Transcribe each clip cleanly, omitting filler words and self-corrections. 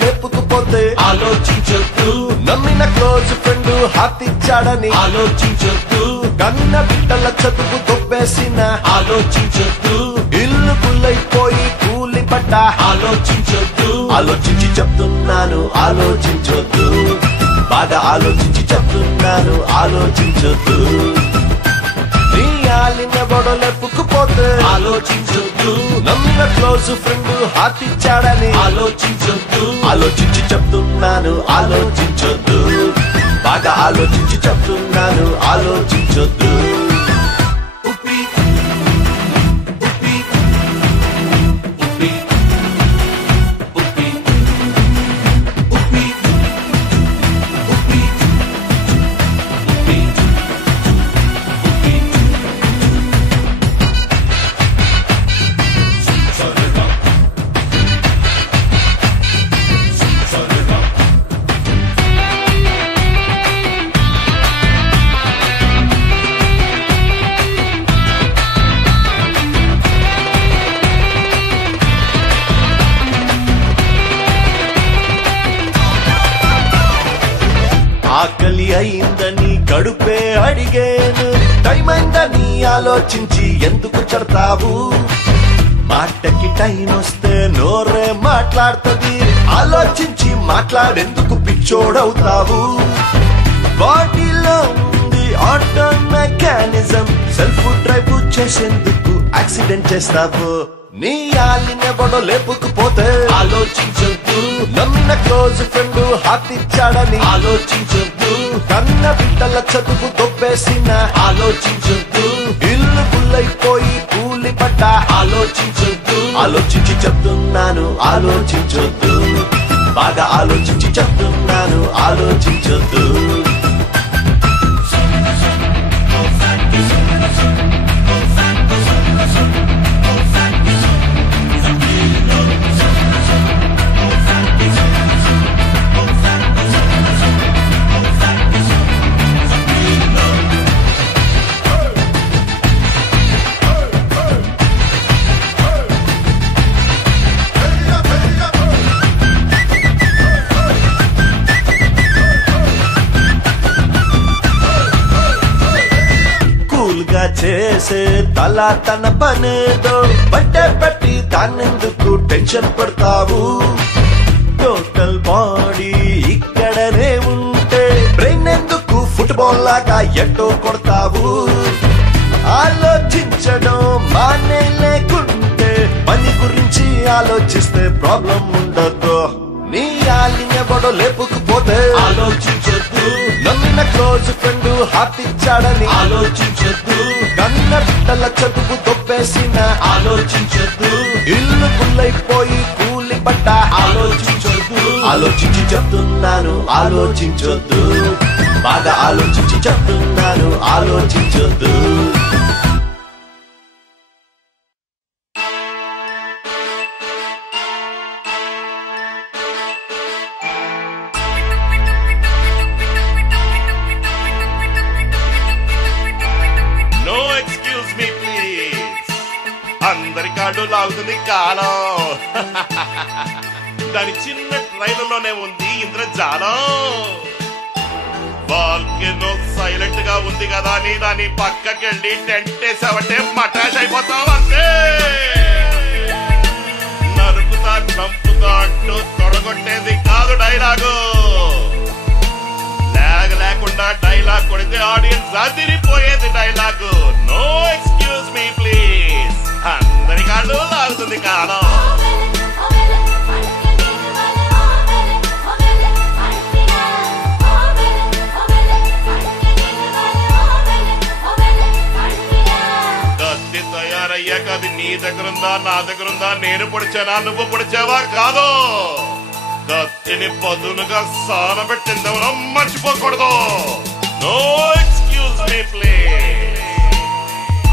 లేపుకుపోతే ఆలోచించొద్దు, నమ్మిన close friend heart ఇచ్చాడని ఆలోచించొద్దు, కన్న బిడ్డల చదువు దొబ్బేసిన ఆలోచించొద్దు, ఇల్లు గుల్లైపోయి కూలి పడ్డ ఆలోచించొద్దు. ఆలోచించి చెప్తున్నాను ఆలోచించొద్దు, బాగా ఆలోచించి చెప్తున్నాను ఆలోచించొద్దు. నీ ఆలిన బొడలేపుకుపోతే ఆలోచించొద్దు, నమ్మిన క్లోజ్ ఫ్రెండ్ హార్ట్ ఇచ్చాడని ఆలోచించొద్దు. ఆలోచించి చెప్తున్నాను ఆలోచించొద్దు, బాగా ఆలోచించి చెప్తున్నాను ఆలోచించొద్దు. ఆకలి అయిందని కడుపే అడిగేను, టైం అయిందని ఆలోచించి ఎందుకు చెడతావు? మాటకి టైం వస్తే నోరే మాట్లాడుతుంది, ఆలోచించి మాట్లాడేందుకు పిచ్చోడవుతావు. బాడీలో ఉంది ఆటో మెకానిజం, సెల్ఫ్ డ్రైవ్ చేసేందుకు యాక్సిడెంట్ చేస్తావు. నీ ఆలిన బొడ లేపుకుపోతే ఆలోచించొద్దు, నమ్మిన క్లోజ్ ఫ్రెండ్ హార్ట్ ఇచ్చాడని ఆలోచించొద్దు, కన్న బిడ్డల చదువు దొబ్బేసిన ఆలోచించొద్దు, ఇల్లు గుల్లైపోయి కూలి పడ్డ ఆలోచించొద్దు. ఆలోచించి చెప్తున్నాను ఆలోచించొద్దు, బాగా ఆలోచించి చెప్తున్నాను ఆలోచించొద్దు. చేసే తల తన పనేదో బట్టే పెట్టి దాన్నెందుకు టెన్షన్ పడతావు? టోటల్ బాడీ ఇక్కడనే ఉంటే బ్రెయిన్ ఎందుకు ఫుట్బాల్ లాగా ఎట్టో కొడతావు? ఆలోచించడం మానే లేకుంటే పని గురించి ఆలోచిస్తే ప్రాబ్లం ఉండదు. నీ ఆలిన బొడ లేపుకుపోతే ఆలోచించొద్దు, నమ్మిన క్లోజ్ ఫ్రెండ్ హార్ట్ ఇచ్చాడని ఆలోచించొద్దు, కన్న బిడ్డల చదువు దొబ్బేసిన ఆలోచించొద్దు, ఇల్లు గుల్లైపోయి కూలి పడ్డ ఆలోచించొద్దు. ఆలోచించి చెప్తున్నాను ఆలోచించొద్దు, బాగా ఆలోచించి చెప్తున్నాను ఆలోచించొద్దు. అందరి కాడు లాగుతుంది కాలం, దాని చిన్న ట్రైలలోనే ఉంది ఇంద్రజాలం. వాల్కెనో సైలెంట్ గా ఉంది కదా అని దాని పక్కకెళ్ళి టెంట్ వేసావంటే మటాష్ అయిపోతావు అంతే. నరుకుతా చంపుతా అంటూ తొడగొట్టేది కాదు డైలాగు, లాగ్ లేకుండా డైలాగ్ కొడితే audience అదిరిపోయేది dialogue. No excuse me please, అందరి కాళ్ళు లాగుతుంది కాలం. కత్తి తయారు దగ్గరుందా నా దగ్గరుందా, నేను పొడిచానా నువ్వు పొడిచావా కాదు, కత్తిని పదునుగా సానబెట్టిందెవరో మర్చిపోకూడదు. No excuse me please.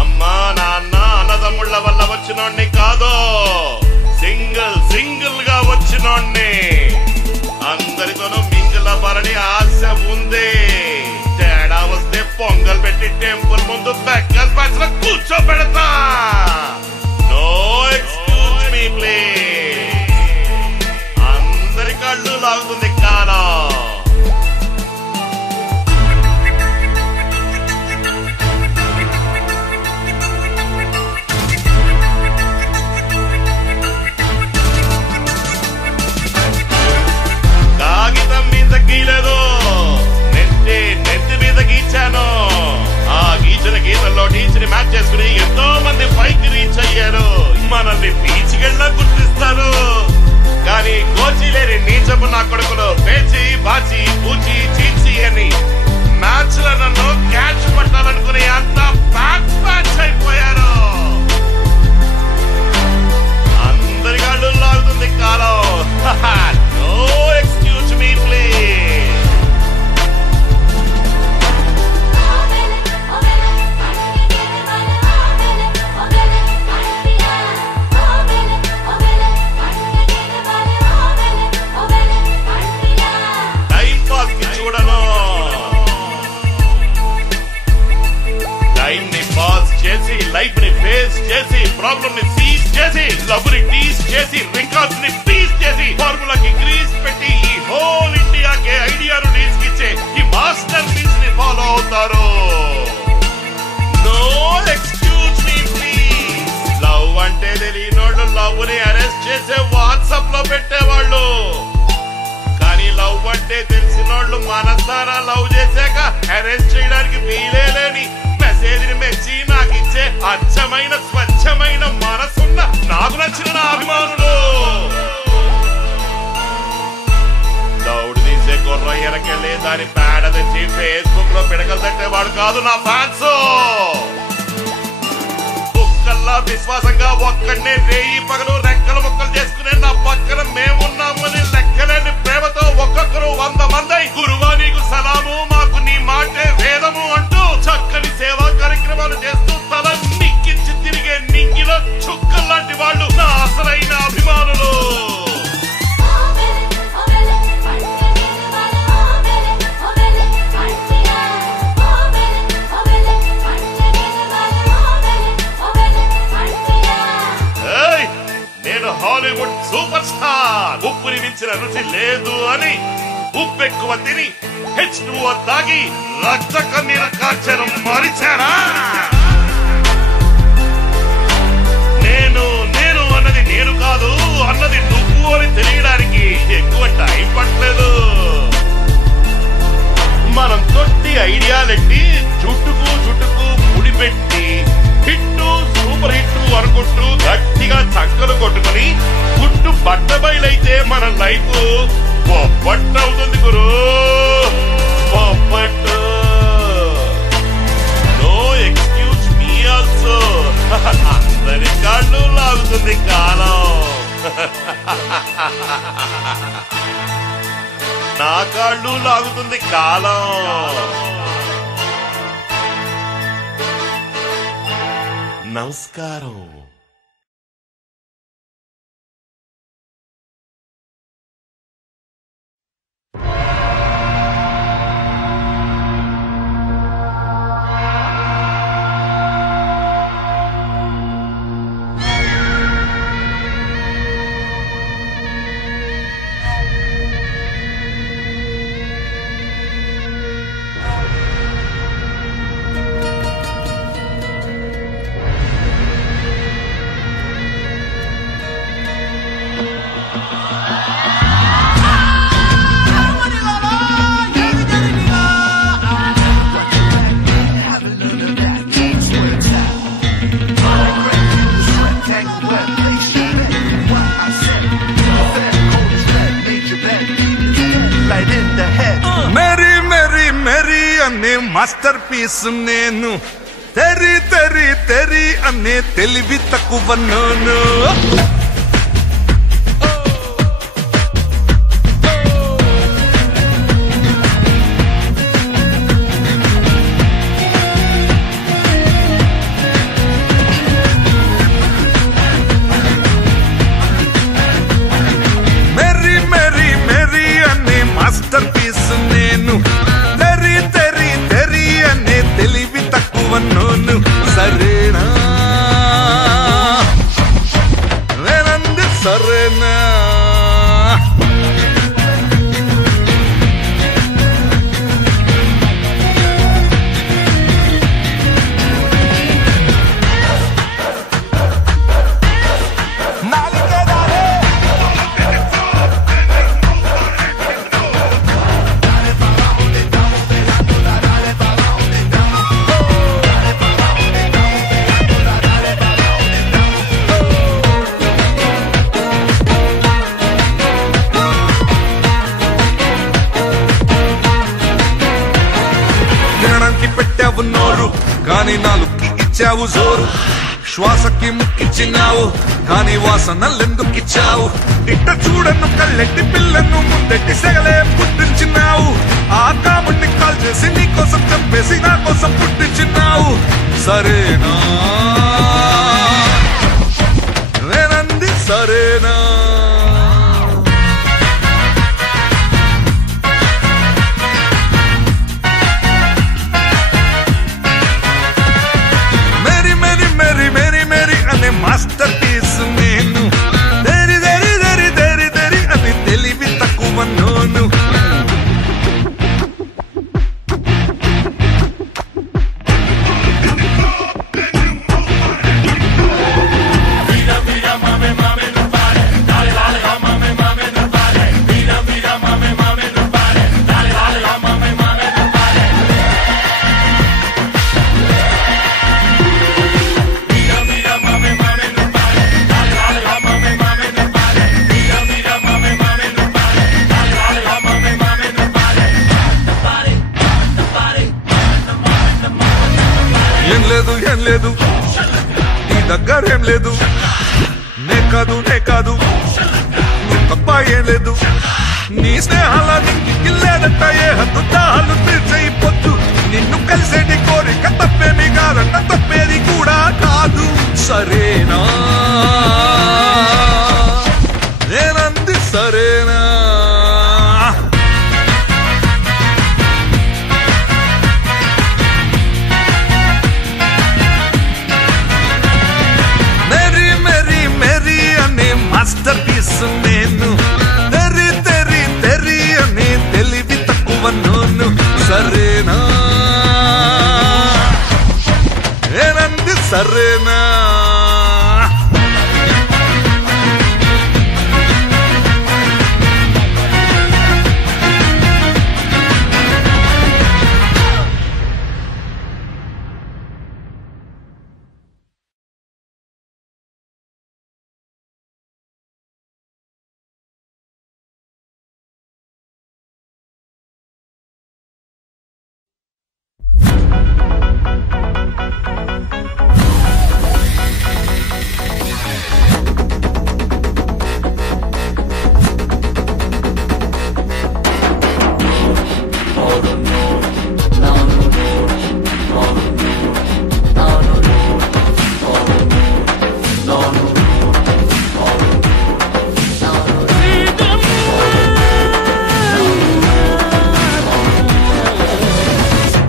అమ్మా నాన్న అన్నదమ్ముళ్ళ వల్ల వచ్చినోడ్ని కాదు, సింగిల్ గా వచ్చినోడ్ని. అందరితోనూ మింగిల్ అవ్వాలని ఆశ ఉంది. తేడా వస్తే పొంగల్ పెట్టి టెంపుల్ ముందు బెక్కల్ బ్యాచ్ లో కూర్చోబెడతా. No excuse me please. అందరి కళ్ళు లాగుతుంది కాలం. కాగితం మీద గీలేదు, నెత్తి మీద గీచాను. ఆ గీచిన గీతల్లో టీచర్ మ్యాచ్ చేసుకుని ఎంతో మంది పైకి రీచ్ అయ్యారు. మనల్ని బీచ్కెళ్ళ గుర్తిస్తారు. కానీ కోచి లేని నీచపు నా కొడుకులు పేచి బాచి పూచి చీచి అని మ్యాచ్ లో నన్ను క్యాచ్ పట్టాలనుకుని అంతా బ్యాచ్ అయిపోయారు. అందరి కాళ్ళు లాగుతుంది కాలం. No excuse me please. Time pass కి చూడను, టైం ని పాస్ చేసి లైఫ్ ని ఫేస్ చేసి ప్రాబ్లమ్ ని సీజ్ చేసి లవ్ ని టీస్ చేసి రికార్డ్స్ ని పీస్ చేసి ఫార్ములాకి గ్రీస్ పెట్టి ఈ హోల్ ఇండియాకి ఐడియాను తీసుకిచ్చే ఈ మాస్టర్ పీస్ ని ఫాలో అవుతారు. No excuse me please. Love అంటే తెలియనోళ్ళు లవ్ ని అరెస్ట్ చేసే వాట్సాప్ లో పెట్టేవాళ్ళు. కానీ లవ్ అంటే తెలిసినోళ్ళు మనసారా లవ్ చేశాక అరెస్ట్ చేయడానికి వీలే లేని మెసేజ్ ని మెచ్చి నాకు ఇచ్చే అచ్చమైన స్వచ్ఛమైన మనసున్న నాకు నచ్చిన నా అభిమానులు. దౌడు తీసే గుర్ర ఎరకెళ్ళి దాని పేడ తెచ్చి ఫేస్బుక్ లో పిడకలు తట్టేవాడు కాదు నా ఫ్యాన్స్. కుక్కల్లా విశ్వాసంగా ఒక్కడనే రేయి పగలు రెక్కలు ముక్కలు చేసుకునే నా పక్కన మేమున్నామని లెక్కలేని ప్రేమతో ఒక్కొక్కరు 100 మంది గురువా నీకు సలాము మాకు నీ మాటే వేదము అంటూ చక్కని సేవా కార్యక్రమాలు చేస్తూ తల నిక్కించి తిరిగే నింగిలో చుక్కల్లాంటి వాళ్ళు నా అసలైన అభిమానులు. నేను హాలీవుడ్ సూపర్ స్టార్. ఉప్పుని మించిన రుచి లేదు అని ఉప్పెక్కువ తిని H2O తాగి రక్త కన్నీర కార్చను మరిచారా? నేను అన్నది నేను కాదు, అన్నది నువ్వు అని తెలియడానికి ఎక్కువ టైం పట్టలేదు. మనం తొట్టి ఐడియాలెట్టి చుట్టుకు ముడిపెట్టి హిట్టు సూపర్ హిట్టు అనుకుంటూ గట్టిగా చక్కలు కొట్టుకుని గుట్టు బట్ట బయలైతే మన లైఫ్ పొప్పట్టు అవుతుంది గురు, పొప్పట్టు. No excuse me also. అందరి కాళ్ళు లాగుతుంది కాలం. నా కాళ్ళు లాగుతుంది కాలం. నమస్కారం. మాస్టర్ పీస్ నేను తెరి తెరి తెరి అనే తెలివి తక్కువన్నోను మెరీ మెరీ మెరీ అనే మాస్టర్ పీస్ నేను తెరి తెరి తెరి అనే తెలివి తక్కువన్నోను సరేనా నేనంది సరేనా పెట్టావు నోరు కానీ నాలుగుకి ఇచ్చావు జోరు శ్వాసకి ముక్కిచ్చినావు కానీ వాసనలెందుకిచ్చావు ఇట్ట చూడను కళ్ళెట్టి పిల్లను ముందెట్టి సెగలే పుట్టించినావు ఆ కాముడిని కాల్ చేసి నీ కోసం చంపేసి నా కోసం పుట్టించినావు సరేనా నేనంది సరేనా మాస్టర్ పీస్ నేను దరి దరి దరి దరి దరి అని తెలివి తక్కువన్నోను ఏం లేదు నీ దగ్గరేం లేదు నే కాదు నువ్వు తప్ప ఏం లేదు నీ స్నేహాల నీకు లేదంట ఏ హద్దు దాహాలు తీర్చయిపోద్దు నిన్ను కలిసేటి కోరిక తప్పేమి కాదంట తప్పేది కూడా కాదు సరేనా నేనంది సరేనా మాస్టర్ పీస్ నేను తెరి తెరి తెరి అని తెలివి తక్కువన్నోను సరేనా నేనంది సరేనా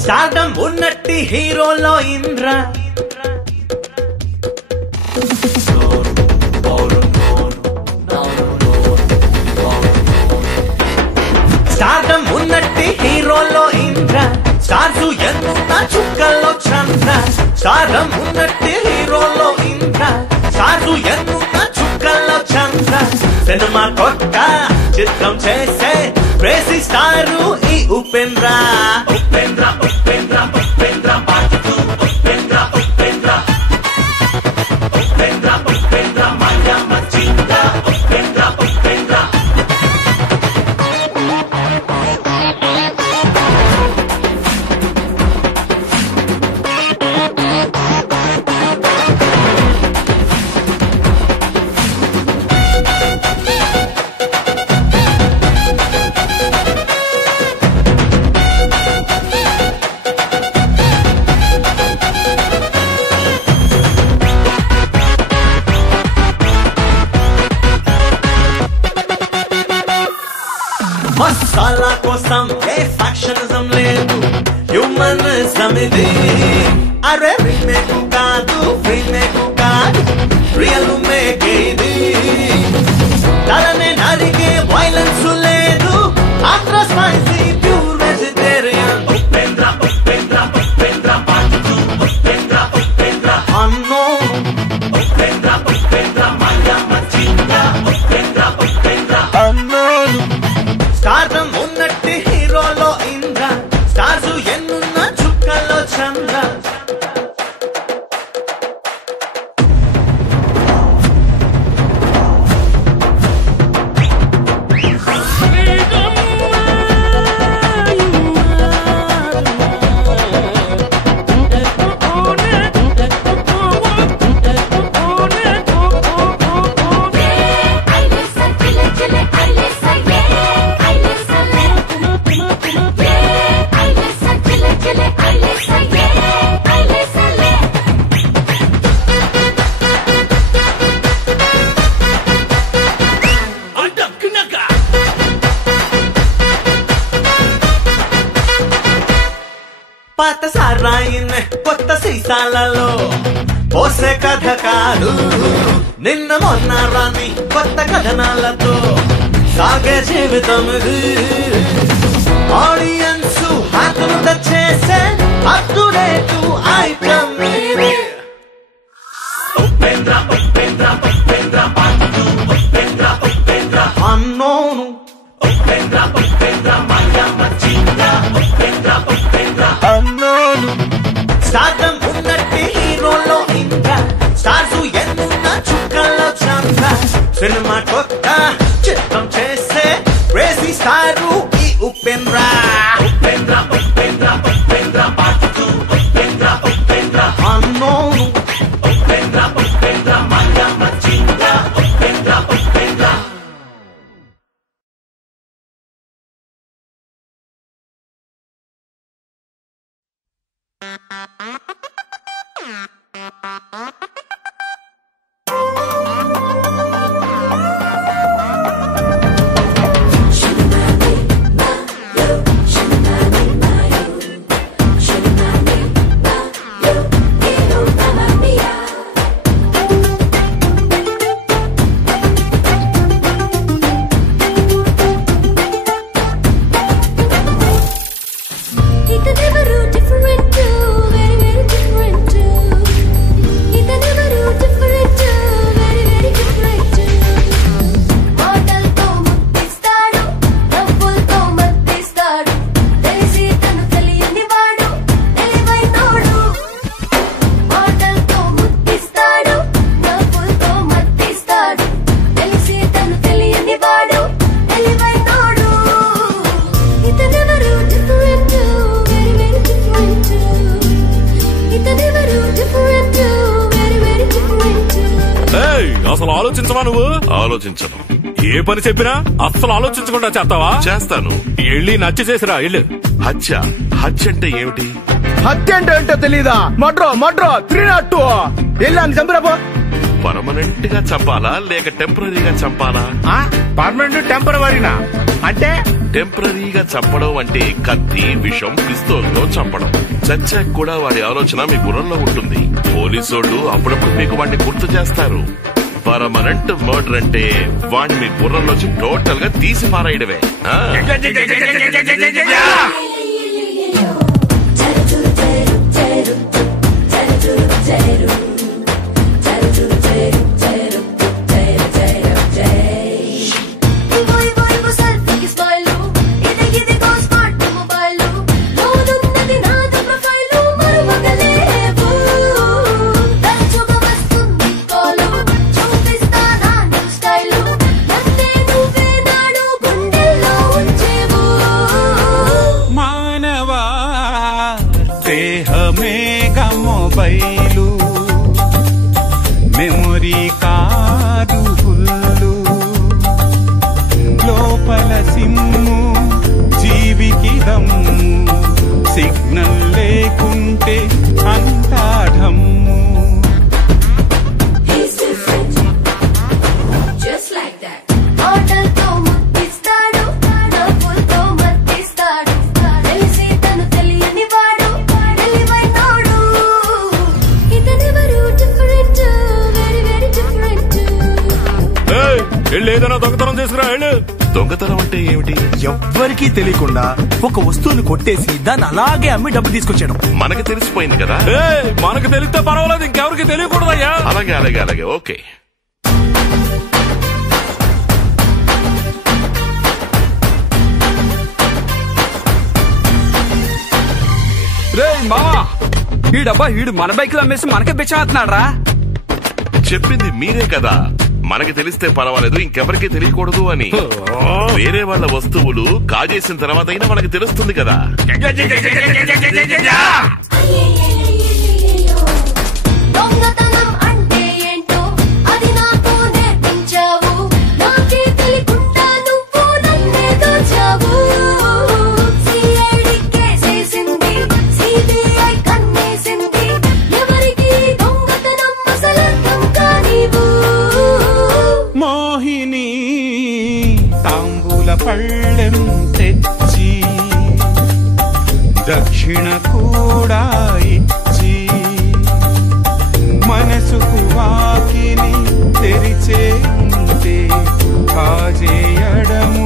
stardom ఉన్నట్టి హీరోలో Indra stardom ఉన్నట్టి హీరోలో Indra stars ఎన్నున్న చుక్కల్లో చంద్ర స్టార్డమ్ ఉన్నట్టి హీరోలో ఇంద్ర స్టార్స్ ఎన్నున్న చుక్కల్లో చంద్ర సినిమా కొత్త చిత్రం చేసే ప్రేసి స్టారు ఈ ఉపేంద్ర ఉపేంద్ర ఉపేంద్ర ఉపేంద్ర పాటు ఉపేంద్ర ఉపేంద్ర ఉపేంద్ర ఉపేంద్ర మాయా మచింద ఉపేంద్ర ఉపేంద్ర ఇది అరే రీమేక్ కాదు రీమేక్ కాదు రియల్ మేక్ ఇది తలనే నరికే వైలెన్స్ లేదు ఆత్ర spicy pure vegetarian Upendra Upendra Upendra part 2 Upendra Upendra అన్నో ఉపేంద్ర ఉపేంద్ర మాయా మచిందా ఉపేంద్ర ఉపేంద్ర అన్నోను స్టార్డమ్ ఉన్నట్టు హీరోలో ఇంద్ర స్టార్స్ ఎన్నున్న చుక్కల్లో చంద్ర పాత సారాయిన్ కొత్త సీసాలలో పోసే కథ కాదు నిన్న మొన్న రాని కొత్త కథనాలతో సాగే జీవితం ఇది ఆడియన్స్ హాతులు చేసే అప్ టు డేట్ ఐటమ్ ఇది ఉపేంద్ర ఉపేంద్ర ఉపేంద్ర పార్ట్ 2 ఉపేంద్ర ఉపేంద్ర అన్నోను ఉపేంద్ర ఉపేంద్ర మాయా మచిందా ఉపేంద్ర ఉపేంద్ర అన్నోను స్టార్డమ్ ఉన్నట్టు హీరోలో ఇంద్ర స్టార్స్ ఎన్నున్న చుక్కల్లో చంద్ర సినిమా కొత్త చిత్రం చేసే క్రేజీ స్టారు ఈ ఉపేంద్ర ఉపేంద్ర ఉపేంద్ర ఉపేంద్ర పార్ట్ 2 ఉపేంద్ర ఉపేంద్ర అన్నోను ఉపేంద్ర ఉపేంద్ర మాయా మచిందా ఉపేంద్ర ఉపేంద్ర అసలు ఆలోచించవా నువ్వు? ఆలోచించను. ఏ పని చెప్పినా అస్సలు ఆలోచించకుండా చేస్తావా? చేస్తాను. వెళ్ళి నచ్చి చేసిరా ఇల్లు. హత్య హత్య అంటే ఏమిటి? హత్య అంటే ఏంటో తెలీదా? మడ్రో 302 వెళ్ళాను చంపురాపో. పర్మనెంట్ గా చంపాలా లేక టెంపరీగా చంపాలా? పర్మనెంట్ టెంపరవరీనా అంటే? టెంపరీగా చంపడం అంటే కత్తి విషం పిస్తోల్తో చంపడం. చచ్చాక కూడా వాడి ఆలోచన మీ గుర్రంలో ఉంటుంది. పోలీసోళ్ళు అప్పుడప్పుడు మీకు వాడిని గుర్తు చేస్తారు. పర్మనెంట్ మర్డర్ అంటే వాడిని మీ గుర్రంలోంచి టోటల్ గా తీసి పారేయడమే. మొబైలు మెమొరీ కాదు ఫుల్లు లోపల సిమ్ము జీవికి దమ్ము సిగ్నల్ లేకుంటే అంతా ఢమ్ము. తెలియని వాడు ఏదైనా దొంగతనం చేసుకురా. దొంగతనం అంటే ఏమిటి? ఎవ్వరికీ తెలియకుండా ఒక వస్తువుని కొట్టేసి దాన్ని అలాగే అమ్మి డబ్బు తీసుకొచ్చాడు. మనకి తెలిసిపోయింది కదా. మనకు తెలిస్తే పర్వాలేదు, ఇంకెవరికి తెలియకూడదయ్యా. అలాగే అలాగే అలాగే ఓకే. రే మావా, ఈ డబ్బా వీడు మన బైక్ లో అమ్మేసి మనకే బెచ్చాడుతున్నాడు రా. చెప్పింది మీరే కదా, మనకి తెలిస్తే పర్వాలేదు ఇంకెవరికి తెలియకూడదు అని. వేరే వాళ్ళ వస్తువులు కాజేసిన తర్వాత అయినా మనకి తెలుస్తుంది కదా. దొంగతనం అంటే ఏంటో అది నాకు నేర్పించావు. నాకే తెలియకుండా నువ్వు నన్నే దోచావు. CID కేసేసింది, CBI కన్నేసింది. ఎవరికి దొంగతనం అసలర్థం కానివు. మోహిని తాంబూల పళ్ళెం తెచ్చి దక్షిణ కూడా ఇచ్చి మనసుకు వాకిని తెరిచే ఉంటే కాజేయడము